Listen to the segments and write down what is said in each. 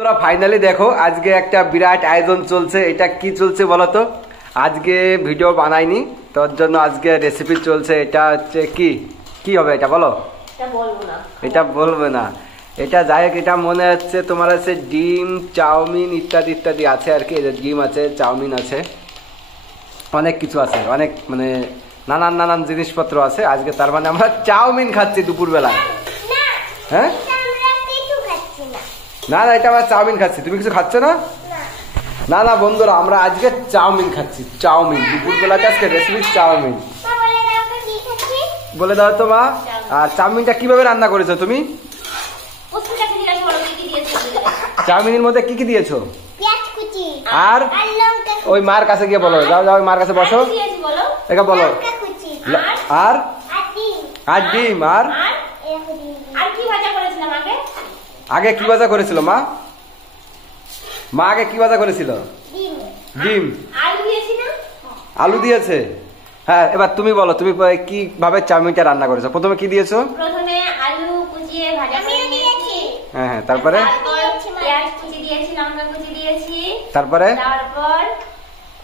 তোরা ফাইনালি দেখো আজকে একটা বিরাট আয়োজন চলছে। এটা কি চলছে বলো তো? আজকে ভিডিও বানাইনি, তোর জন্য আজকে রেসিপি চলছে। এটা হচ্ছে কি কি হবে এটা বলো? এটা বলবে না। এটা যাই হোক, এটা মনে হচ্ছে তোমার হচ্ছে ডিম, চাউমিন ইত্যাদি ইত্যাদি আছে আর কি। ডিম আছে, চাউমিন আছে, অনেক কিছু আছে, অনেক মানে নানান নানান জিনিসপত্র আছে আজকে। তার মানে আমরা চাউমিন খাচ্ছি দুপুরবেলায়। হ্যাঁ না না, এটা আমরা চাউমিন খাচ্ছি। তুমি কিছু খাচ্ছ না? না না বন্ধুরা, আমরা আজকে চাউমিন খাচ্ছি। চাউমিন দুপুরবেলাতে আজকে রেসিপি চাউমিন। বলে দাও তো মা, আর চাউমিনটা কিভাবে রান্না করেছো তুমি? চাউমিনের মধ্যে কি কি দিয়েছো? আর ওই মার কাছে গিয়ে বলো। যাও যাও, মার কাছে বসো, এটা বলো। আর আর ডিম। আর আগে কি ভাজা করেছিল মা? মা আগে কি ভাজা করেছিল? ডিম। আলু দিয়েছে। হ্যাঁ, এবার তুমি বলো, তুমি কিভাবে চাউমিনটা রান্না করেছো? প্রথমে কি দিয়েছো? প্রথমে আলু কুচিয়ে ভাজা করে নিয়েছি। হ্যাঁ হ্যাঁ, তারপরে পেঁয়াজ কুচি দিয়েছি, লঙ্কা কুচি দিয়েছি। তারপর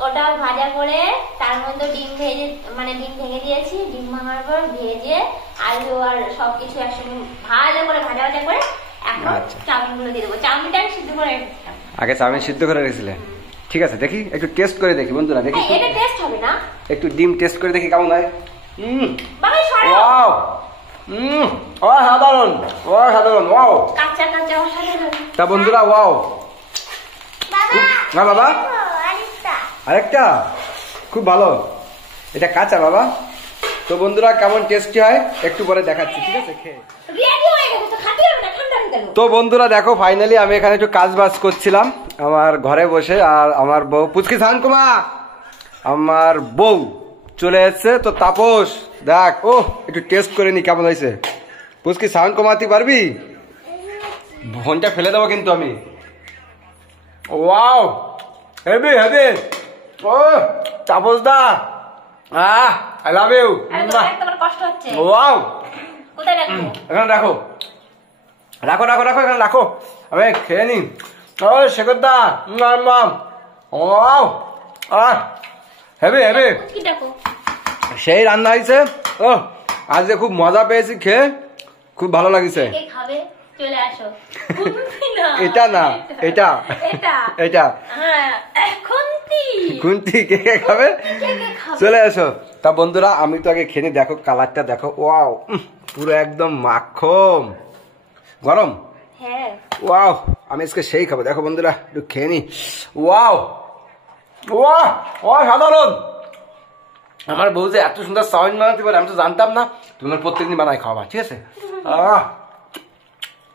ওটা ভাজা করে তার মধ্যে ডিম ভেজে মানে ডিম ভেঙে দিয়েছি। ডিম ভাঙার পর ভেজে আলু আর সবকিছু একসঙ্গে ভালো করে ভাজা ভাজা করে এখন চাউমিনগুলো দিয়ে দেবো। চাউমিনটা সিদ্ধ করে আগে চাউমিন সিদ্ধ করে রেখেছিলে? ঠিক আছে, দেখি একটু টেস্ট করে দেখি বন্ধুরা। দেখি এটা টেস্ট হবে না, একটু ডিম টেস্ট করে দেখি কেমন হয়। বাবা সরো। ওয়াও, অসাধারণ অসাধারণ, ওয়াও কাঁচা কাঁচা অসাধারণ। তা বন্ধুরা ওয়াও। হ্যাঁ বাবা, আরেকটা খুব ভালো। এটা কাঁচা বাবা। তো বন্ধুরা কেমন টেস্টি হয় একটু পরে দেখাচ্ছি, ঠিক আছে? খেয়ে তো বন্ধুরা দেখো, ফাইনালি আমি এখানে একটু কাজ বাজ করছিলাম আমার ঘরে বসে। আর আমার বউ পুচকি সান কুমা, আমার বউ চলে এসছে। তো তাপস দেখ, ও একটু টেস্ট করে নি কেমন হয়েছে। পুচকি সাউন্ড কমাতে পারবি? ফোনটা ফেলে দেবো কিন্তু আমি। Wow, heavy heavy. ও Tapas da, I love you. Wow, এখানে রাখো রাখো রাখো রাখো, এখানে রাখো, আমি খেয়ে নি। ও শেখর দা, ওয়াও, হেভি হেভি, সেই রান্না হয়েছে। ও আজকে খুব মজা পেয়েছি খেয়ে, খুব ভালো লাগিছে। এটা না, এটা এটা খুন্তি, কে কে খাবে চলে আসো। তা বন্ধুরা আমি তো আগে খেয়ে দেখো, কালারটা দেখো, ওয়াও পুরো একদম মাখন গরম। ওয়াও, আমি আজকে সেই খাবো। দেখো বন্ধুরা একটু খেয়ে নি। ওয়াও ওয়াও, অসাধারণ। আমার বউ যে এত সুন্দর চাউমিন বানাতে পারে আমি তো জানতাম না। তোমার প্রত্যেকদিন বানাই খাওয়া, ঠিক আছে?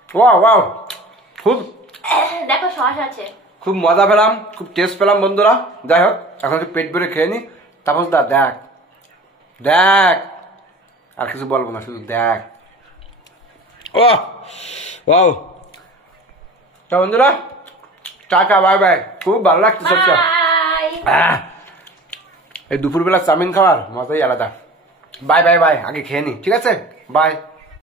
ওয়াও ওয়াও, খুব দেখো সস আছে, খুব মজা পেলাম, খুব টেস্ট পেলাম বন্ধুরা। যাই হোক, এখন একটু পেট ভরে খেয়ে নি। তাপস দা দেখ দেখ, আর কিছু বলবো না, শুধু দেখ। ও ওয়াও। তা বন্ধুরা টাটা, বাই বাই। খুব ভালো লাগছে সবটা। এই দুপুরবেলা চাউমিন খাওয়ার মজাই আলাদা। বাই বাই বাই, আগে খেয়ে নি, ঠিক আছে? বাই।